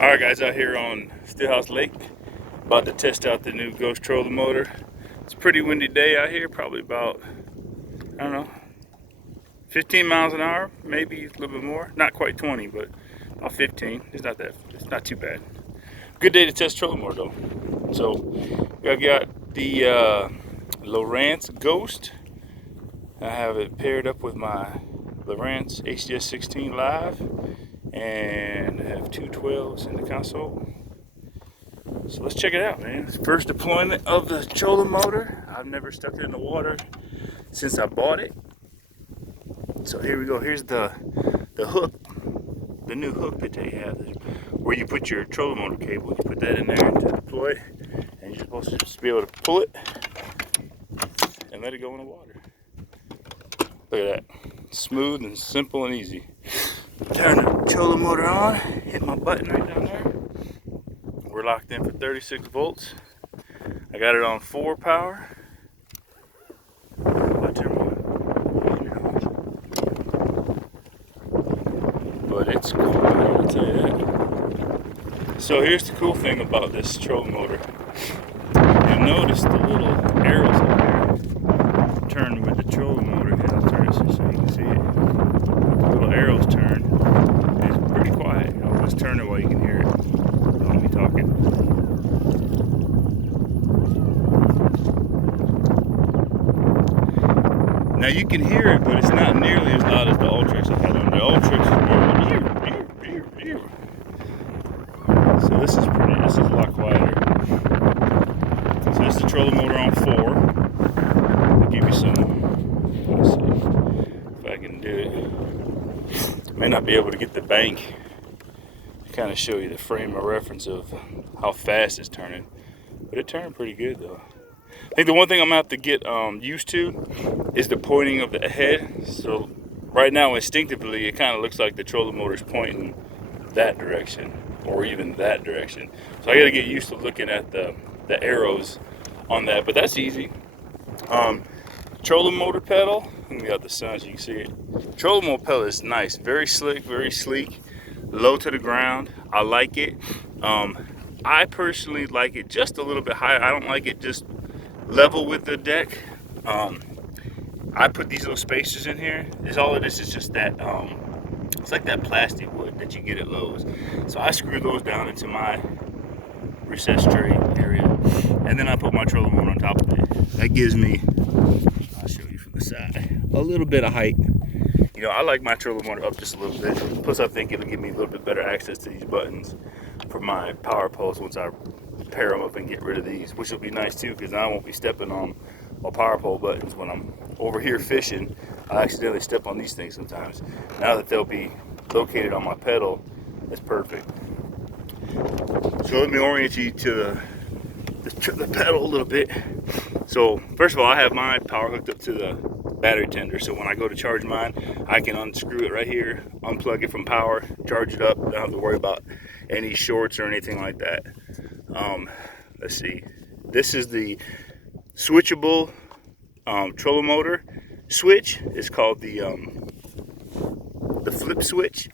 Alright guys, out here on Stillhouse Lake, about to test out the new Ghost trolling motor. It's a pretty windy day out here, probably about, I don't know, 15 miles an hour, maybe a little bit more. Not quite 20, but about 15. It's not too bad. Good day to test trolling motor though. So, I've got the LOWRANCE Ghost. I have it paired up with my LOWRANCE HDS 16 Live, and I have two 12s in the console. So let's check it out, man. It's first deployment of the trolling motor. I've never stuck it in the water since I bought it. So here we go. Here's the hook, the new hook that they have, where you put your trolling motor cable. You put that in there to deploy, and you're supposed to just be able to pull it and let it go in the water. Look at that. Smooth and simple and easy. Turn the trolling motor on, hit my button right down there. We're locked in for 36 volts. I got it on 4 power. But it's cool, I'll tell you that. So here's the cool thing about this trolling motor. You'll notice the little arrows up here turn with the trolling motor. Here, I'll turn this so you can see it. The little arrows turn. It's pretty quiet. I'll just turn it while you can hear it. Don't be talking. Now you can hear it, but it's not nearly as loud as the Ultrix I had on. The Ultrix is more. So this is a lot quieter. So this is the trolling motor on 4. I'll give you some, let's see if I can do it. May not be able to get the bank to kind of show you the frame of reference of how fast it's turning. But it turned pretty good though. I think the one thing I'm gonna have to get used to is the pointing of the head. So right now, instinctively, it kind of looks like the trolling motor is pointing that direction or even that direction. So I got to get used to looking at the arrows on that, but that's easy. Trolling motor pedal, let me out the sun so you can see it. Trolling motor pedal is nice, very slick, very sleek, low to the ground. I like it. I personally like it just a little bit higher. I don't like it just level with the deck. I put these little spacers in here. All it is just that, it's like that plastic wood that you get at Lowe's. So I screw those down into my recessed tray area, and then I put my trolling motor on top of it. That gives me, I'll show you from the side, a little bit of height. You know, I like my trolling motor up just a little bit. Plus I think it'll give me a little bit better access to these buttons for my power poles once I pair them up and get rid of these, which will be nice too, because I won't be stepping on my power pole buttons when I'm over here fishing. I accidentally step on these things sometimes. Now that they'll be located on my pedal, that's perfect. So let me orient you to the pedal a little bit. So first of all, I have my power hooked up to the battery tender, so when I go to charge mine, I can unscrew it right here, unplug it from power, charge it up. Don't have to worry about any shorts or anything like that. Let's see, this is the switchable trolling motor switch. It's called the flip switch,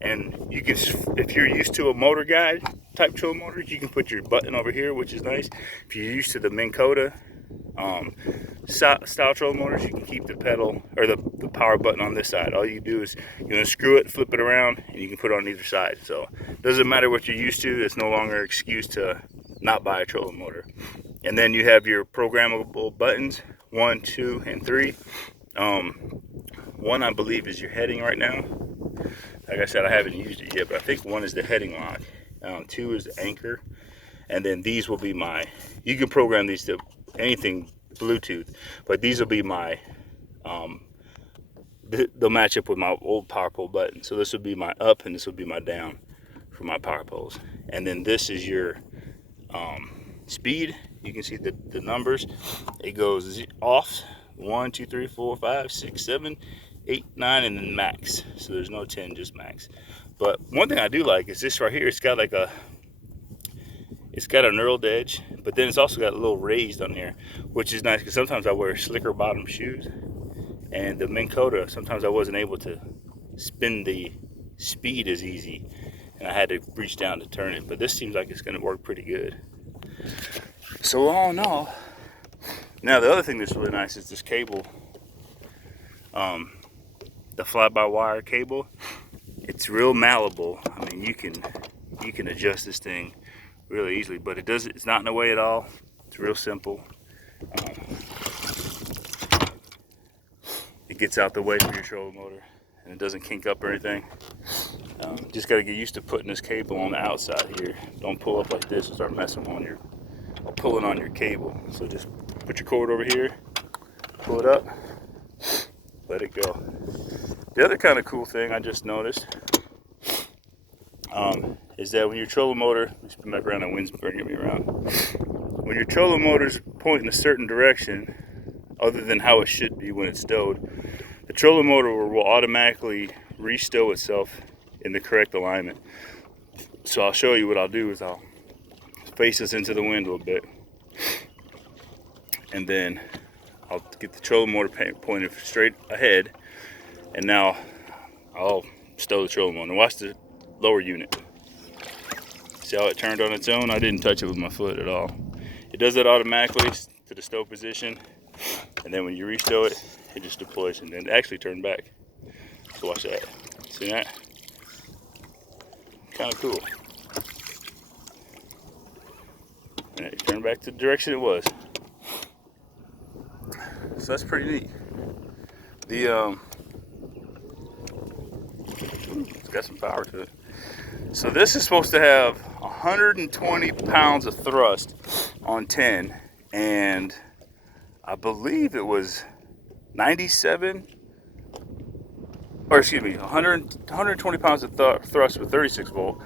and you can, if you're used to a motor guide type trolling motor, you can put your button over here, which is nice. If you're used to the Minn Kota style trolling motors, you can keep the pedal or the power button on this side. All you do is you unscrew it, flip it around, and you can put it on either side. So it doesn't matter what you're used to. It's no longer an excuse to not buy a trolling motor. And then you have your programmable buttons, 1, 2, and 3. 1, I believe, is your heading right now. Like I said, I haven't used it yet, but I think 1 is the heading lock. 2 is the anchor. And then these will be my, you can program these to anything Bluetooth, but these will be my, they'll match up with my old power pole button. So this will be my up and this will be my down for my power poles. And then this is your speed. You can see the numbers. It goes off 1, 2, 3, 4, 5, 6, 7, 8, 9, and then max. So there's no 10, just max. But one thing I do like is this right here. It's got like it's got a knurled edge, but then it's also got a little raised on here, which is nice because sometimes I wear slicker bottom shoes, and the Minn Kota, sometimes I wasn't able to spin the speed as easy. and I had to reach down to turn it. But this seems like it's going to work pretty good. So all in all, now the other thing that's really nice is this cable, the fly-by-wire cable. It's real malleable. I mean, you can adjust this thing really easily, but it's not in the way at all. It's real simple. It gets out the way for your trolling motor, and it doesn't kink up or anything. Just got to get used to putting this cable on the outside here. Don't pull up like this and start messing or pulling on your cable. So just put your cord over here, pull it up, let it go. The other kind of cool thing I just noticed is that when your trolling motor, let me spin back around, the wind's bringing me around. When your trolling motor's pointing a certain direction, other than how it should be when it's stowed, the trolling motor will automatically re-stow itself in the correct alignment. So I'll show you what I'll do is I'll face this into the wind a little bit, and then I'll get the trolling motor pointed straight ahead, and now I'll stow the trolling motor. And watch the lower unit. See how it turned on its own? I didn't touch it with my foot at all. It does that automatically to the stow position, and then when you restow it, it just deploys and then actually turn back. So watch that. See that? Kind of cool. And it turned back to the direction it was. So that's pretty neat. It's got some power to it. So this is supposed to have 120 pounds of thrust on 10, and I believe it was 97, or excuse me, 120 pounds of thrust with 36 volt,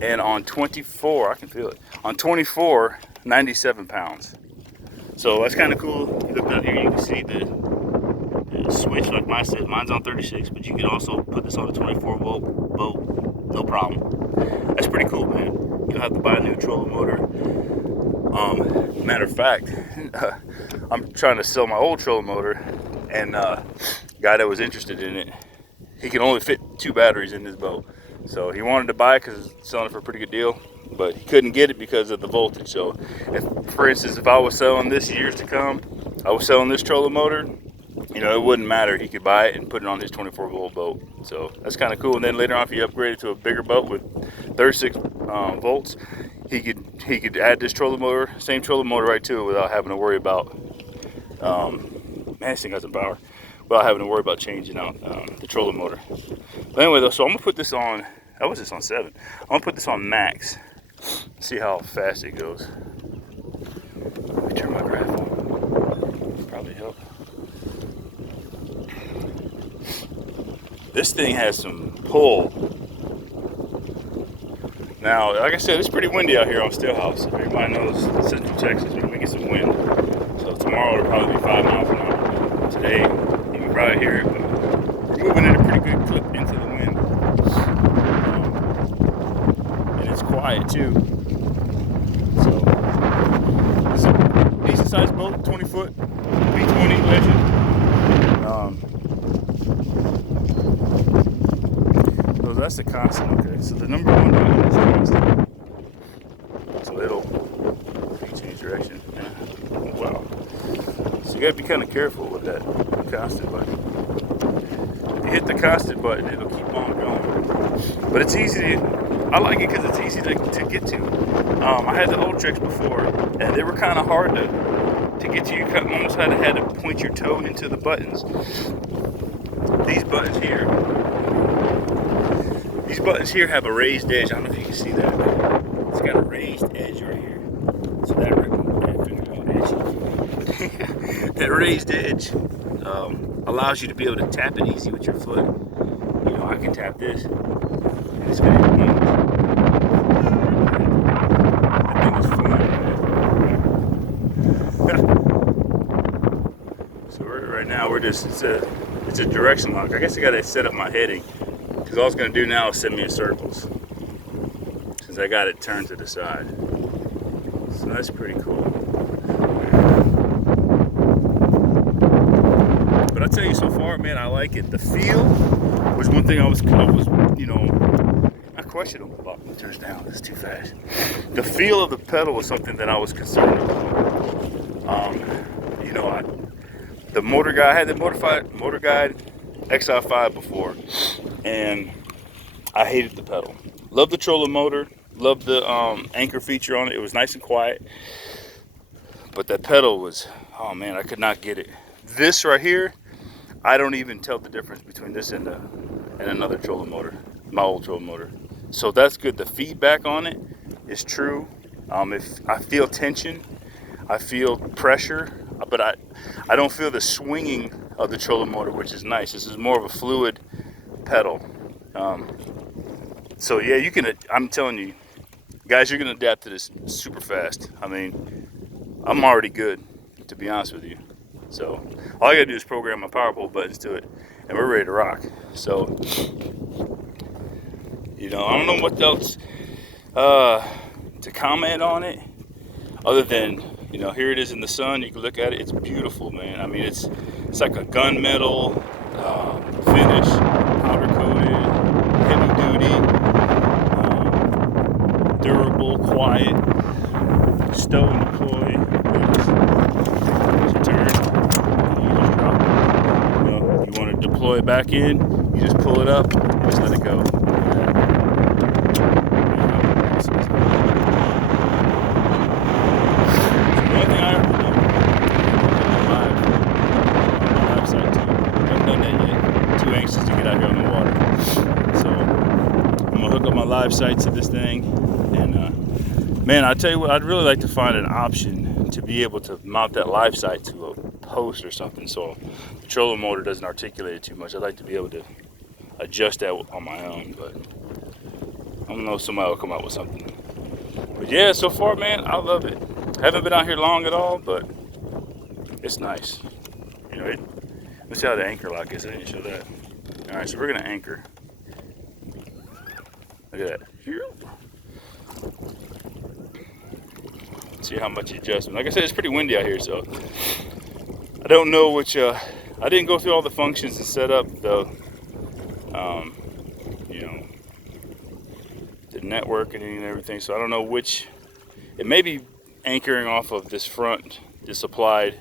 and on 24, I can feel it, on 24, 97 pounds. So that's kind of cool. You look down here, you can see the switch, like mine says, mine's on 36, but you can also put this on a 24 volt boat, no problem. That's pretty cool, man. You don't have to buy a new trolling motor. Matter of fact, I'm trying to sell my old trolling motor, and guy that was interested in it, he can only fit 2 batteries in his boat. So he wanted to buy it because it's selling it for a pretty good deal, but he couldn't get it because of the voltage. So for instance, if I was selling this years to come, I was selling this trolling motor, you know, it wouldn't matter. He could buy it and put it on his 24 volt boat. So that's kind of cool. And then later on, if you upgrade it to a bigger boat with 36 volts, he could add this trolling motor, same trolling motor right to it, without having to worry about man, this thing got some power, without having to worry about changing out the trolling motor. But anyway, though, so I'm gonna put this on. I was just on 7. I'm gonna put this on max. See how fast it goes. Let me turn my graph on. Probably help. This thing has some pull. Now, like I said, it's pretty windy out here on Stillhouse. Everybody knows Central Texas, we get some wind. So tomorrow it'll probably be 5 miles an hour. Today, you can probably hear it, but we're moving at a pretty good clip into the wind. And it's quiet too. So, it's a decent sized boat, 20 foot, V20 Legend. So that's the constant, okay. So the number 1 button is constant. So it'll change direction. Yeah. Wow. So you gotta be kind of careful with that constant button. If you hit the constant button, it'll keep on going. But it's easy I like it because it's easy to get to. I had the old tricks before, and they were kind of hard to get to. You almost had to point your toe into the buttons. These buttons here have a raised edge. I don't know if you can see that, but it's got a raised edge right here. So that raised edge allows you to be able to tap it easy with your foot. You know, I can tap this, and it's gonna move. That thing is fun. So right now we're just it's a direction lock. I guess I gotta set up my heading, because all it's gonna do now is send me in circles, since I got it turned to the side. So that's pretty cool. But I tell you, so far, man, I like it. The feel was one thing I was, you know, not questionable about it. Turns down, it's too fast. The feel of the pedal was something that I was concerned about. You know, the motor guy, I had the Motor Guide XI5 before, and I hated the pedal. Loved the trolling motor, loved the anchor feature on it. It was nice and quiet, but that pedal was, oh man, I could not get it. This right here, I don't even tell the difference between this and another trolling motor, my old trolling motor. So that's good. The feedback on it is true. If I feel tension, I feel pressure, but I don't feel the swinging of the trolling motor, which is nice. This is more of a fluid pedal. So yeah, you can, I'm telling you, guys, you're gonna adapt to this super fast. I mean, I'm already good, to be honest with you. So all I gotta do is program my power pole buttons to it, and we're ready to rock. So, you know, I don't know what else to comment on it, other than, you know, here it is in the sun. You can look at it. It's beautiful, man. I mean, it's like a gunmetal finish, powder coated, heavy duty, durable, quiet, stow and deploy. Turn. You just drop it. You know, you want to deploy it back in, you just pull it up, just let it go. Live sights of this thing, and man, I tell you what, I'd really like to find an option to be able to mount that live sight to a post or something, so the trolling motor doesn't articulate it too much. I'd like to be able to adjust that on my own, but I don't know if somebody will come out with something. But yeah, so far, man, I love it. Haven't been out here long at all, but it's nice. You know, let's see how the anchor lock is. I didn't show that. All right, so we're gonna anchor. Look at that. See how much adjustment. Like I said, it's pretty windy out here, so I don't know which. I didn't go through all the functions and set up the, you know, the networking and everything. So I don't know which. It may be anchoring off of this front, this applied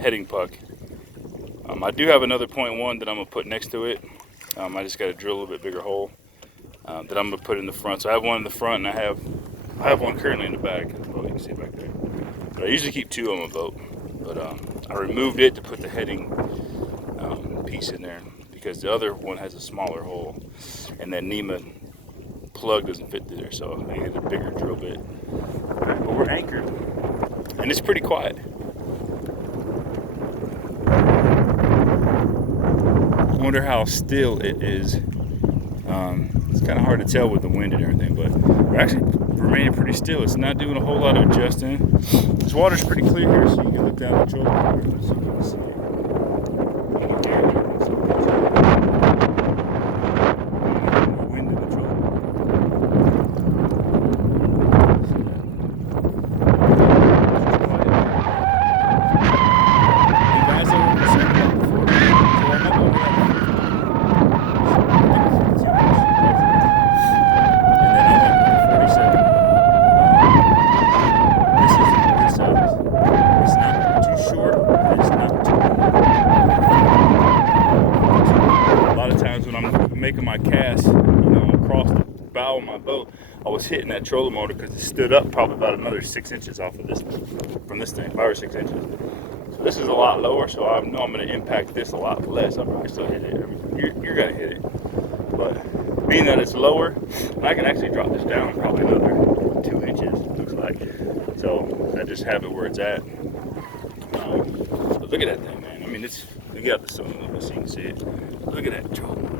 heading puck. I do have another 0.1 that I'm gonna put next to it. I just got to drill a little bit bigger hole that I'm gonna put in the front. So I have one in the front, and I have one currently in the back. Oh, you can see it back there. But I usually keep two on my boat. But I removed it to put the heading piece in there because the other one has a smaller hole, and that NEMA plug doesn't fit through there. So I need a bigger drill bit. But we're anchored, and it's pretty quiet. I wonder how still it is. It's kind of hard to tell with the wind and everything, but we're actually remaining pretty still. It's not doing a whole lot of adjusting. This water's pretty clear here, so you can look down the troll water, so you can see it. Wind in the troll. Making my cast, you know, across the bow of my boat, I was hitting that trolling motor because it stood up probably about another 6 inches off of this, from this thing, 5 or 6 inches. So this is a lot lower, so I know I'm going to impact this a lot less. I'll probably still hit it. You're going to hit it, but being that it's lower, I can actually drop this down probably another 2 inches, it looks like. So I just have it where it's at. But look at that thing, man. I mean, it's, we got the sun a little bit so you can see it. Look at that trolling motor.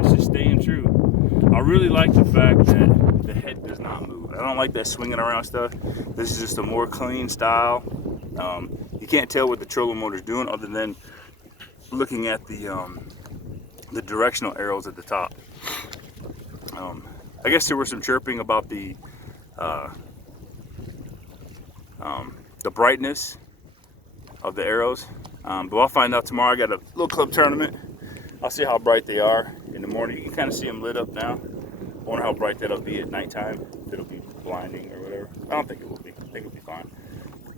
It's just staying true. I really like the fact that the head does not move. I don't like that swinging around stuff. This is just a more clean style. You can't tell what the trolling motor is doing other than looking at the directional arrows at the top. I guess there was some chirping about the brightness of the arrows. But I'll find out tomorrow. I got a little club tournament. I'll see how bright they are in the morning. You can kind of see them lit up now. I wonder how bright that'll be at nighttime. If it'll be blinding or whatever. I don't think it will be. I think it'll be fine.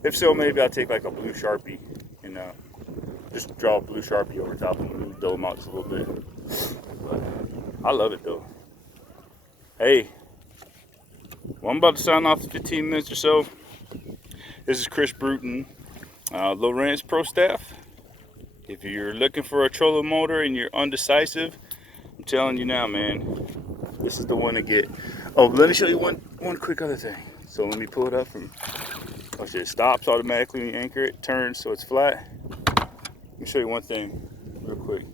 If so, maybe I'll take like a blue Sharpie and just draw a blue Sharpie over top of them and dull them out just a little bit. But I love it though. Hey, well, I'm about to sign off in 15 minutes or so. This is Chris Bruton, LOWRANCE Pro Staff. If you're looking for a trolling motor and you're undecisive, I'm telling you now, man, this is the one to get. Oh, let me show you one quick other thing. So let me pull it up from. Oh shit, it stops automatically when you anchor it, turns so it's flat. Let me show you one thing real quick.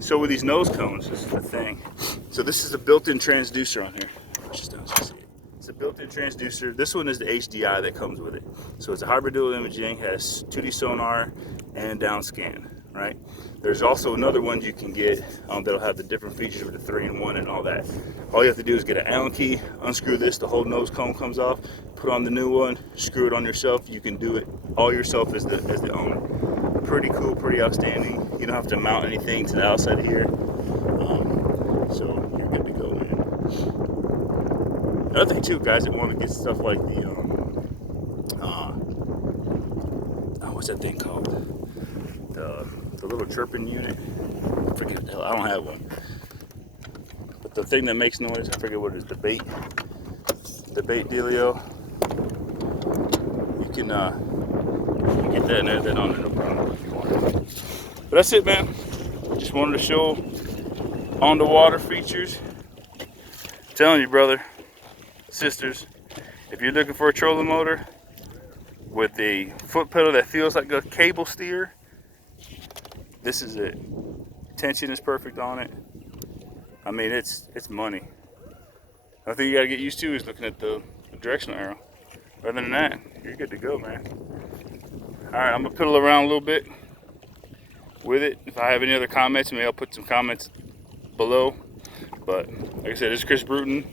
So with these nose cones, this is the thing. So this is a built-in transducer on here. It's a built-in transducer. This one is the HDI that comes with it. So it's a hybrid dual imaging, has 2D sonar and down scan, right? There's also another one you can get that'll have the different features with the 3-in-1 and all that. All you have to do is get an Allen key, unscrew this, the whole nose cone comes off, put on the new one, screw it on yourself. You can do it all yourself as the owner. Pretty cool, pretty outstanding. You don't have to mount anything to the outside of here. So you're good to go, man. Another thing too, guys that want to get stuff like the what's that thing called? The little chirping unit. I forget the hell. I don't have one. But the thing that makes noise, I forget what it is. The bait dealio. You can get that and add that on there, no problem if you want. But that's it, man. Just wanted to show on the water features. I'm telling you, brother, sisters, if you're looking for a trolling motor with a foot pedal that feels like a cable steer, this is it. Tension is perfect on it. I mean, it's money. The thing you gotta get used to is looking at the directional arrow. Other than that, you're good to go, man. All right, I'm gonna piddle around a little bit with it. If I have any other comments, maybe I'll put some comments below. But like I said, this is Chris Bruton,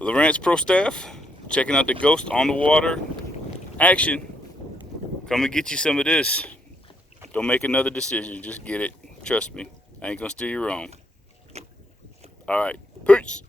LOWRANCE Pro Staff, checking out the Ghost on the water action. Come and get you some of this. Don't make another decision, just get it. Trust me, I ain't gonna steer you wrong. All right, peace.